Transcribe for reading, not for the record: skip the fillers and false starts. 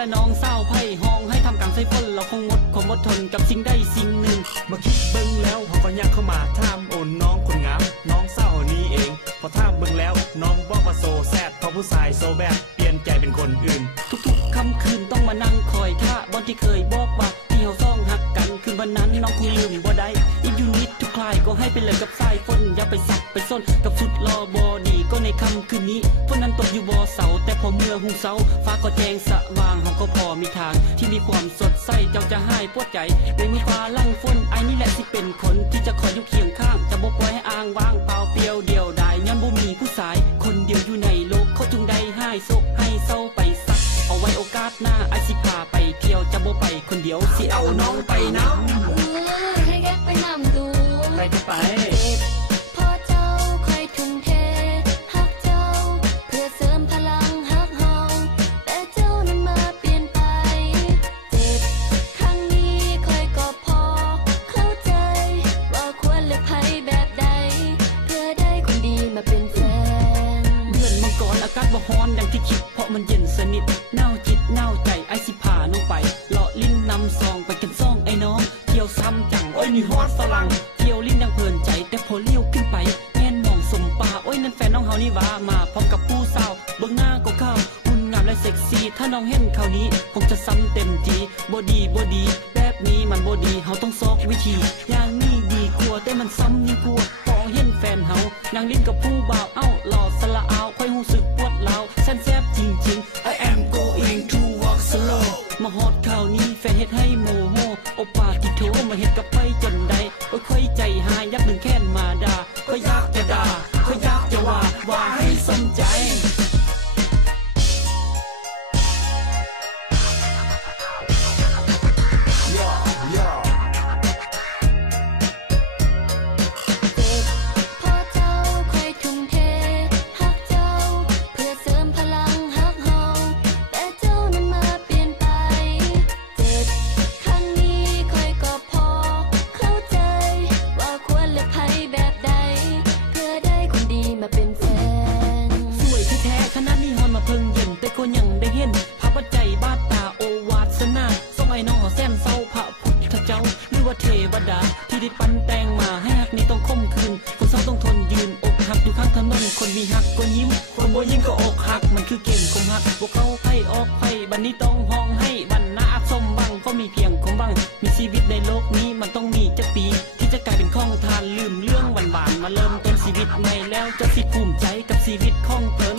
ละน้องเศร้าไพ่ห้องให้ทำกลางไส้ฝนเราคงอดทนกับสิ่งใดสิ่งหนึ่งมาคิดเบิ่งแล้วเขาก็ยักเข้ามาท่ามโอนน้องคนงามน้องเศร้านี้เองพอท่ามเบิ่งแล้วน้องบอกว่าโซแซดเพราะผู้ชายโซแบบเปลี่ยนใจเป็นคนอื่นทุกๆค่ำคืนต้องมานั่งคอยท่าบอนที่เคยบอกว่าที่เขาซ่องหักกันคืนวันนั้นน้องคงลืมบ่ได้อีกยูนิตทุกคลายก็ให้ไปเลยกับสายฝนอย่าไปสักไปส้นกับสุดรอบอดีก็ในค่ำคืนนี้ฝนนั้นตกอยู่บ่อเสาแต่พอเมื่อหุ่งเสาฟ้าก็แจ้งสว่างเขาก็พอมีทางที่มีความสดใสเจ้าจะให้ปวดใจไม่มีฟ้าลั่งฝนไอ้นี่แหละที่เป็นคนที่จะคอยอยู่เคียงข้างจะบ่ปล่อยให้อ้างว้างเปล่าเปลี่ยวเดียวดายย้อนบ่มีผู้ชายคนเดียวอยู่ในโลกเขาจึงได้ให้โศกให้เศร้าไปสักเอาไว้โอกาสหน้าไอสิพาไปเที่ยวจะบ่ไปคนเดียวสิเอาน้องไปน้ำให้แกไปนำดูไปก็ไปพอเจ้าคอยทุ่มเทหักเจ้าเพื่อเสริมพลังหักเฮาแต่เจ้านั้นมาเปลี่ยนไปเจ็บครั้งนี้คอยก็พอเข้าใจว่าควรเลือกใครแบบใดเพื่อได้คนดีมาเป็นแฟนเดือนมังกรอากาศบ่ฮ้อนดังที่คิดเพราะมันเย็นสนิทเน่าจิตเน่าใจไอสิพาน้องไปเลาะลิ้นนำซองไปกันซ่องไอ้น้องเที่ยวซ้ำจังโอ้ยนี่ฮอดฝรั่งเที่ยวลิ้นดังเพลินใจแต่พอเลี้ยวขึ้นไปแม่นมองสมป่าโอ้ยนั่นแฟนน้องเฮานี่ว่ามาพร้อมกับผู้สาวเบื้องหน้าก็เข้าหุ่นงามและเซ็กซี่ถ้าน้องเห็นเขานี้คงจะซ้ำเต็มทีบอดีแบบนี้มันบอดีเฮาต้องซอกวิธีอย่างนี้ดีกว่าแต่มันซ้ำยิ่งกลัวพอเห็นแฟนเฮานั่งลิ้นกับผู้บ่าวเอ้าหล่อสละเอาค่อยหูสึกปวดเล้าแซ่บจริงๆ I am going to walk slow มาฮอดข่าวนี้แฟนเฮ็ดให้โมโหโอปาติโถมาเฮ็ดกับไปจนได้โอ้ยค่อยใจหายยักดึงแค้นมาด่าค่อยอยากจะด่าค่อยอยากจะว่าให้สมใจก็ยังได้เห็นพระปัจจัยบาตาโอวาสนาส่งไอ้น้องแซมเศร้าพระพุทธเจ้าหรือว่าเทวดาที่ได้ปันแต่งมาให้ฮักนี้ต้องคมคืนคนเศร้าต้องทนยืนอกหักอยู่ข้างถนนคนมีฮักก็ยิ้มคนบ่ยิ้มก็อกหักมันคือเกมคมหักพวกเขาไพ่ออกไพ่บันนี้ต้องห้องให้บันนาสมบังก็มีเพียงคมบังมีชีวิตในโลกนี้มันต้องมีจักปีที่จะกลายเป็นข้องทานลืมเรื่องหวานๆมาเริ่มต้นชีวิตใหม่แล้วจะสิภูมิใจกับชีวิตของเพิ่น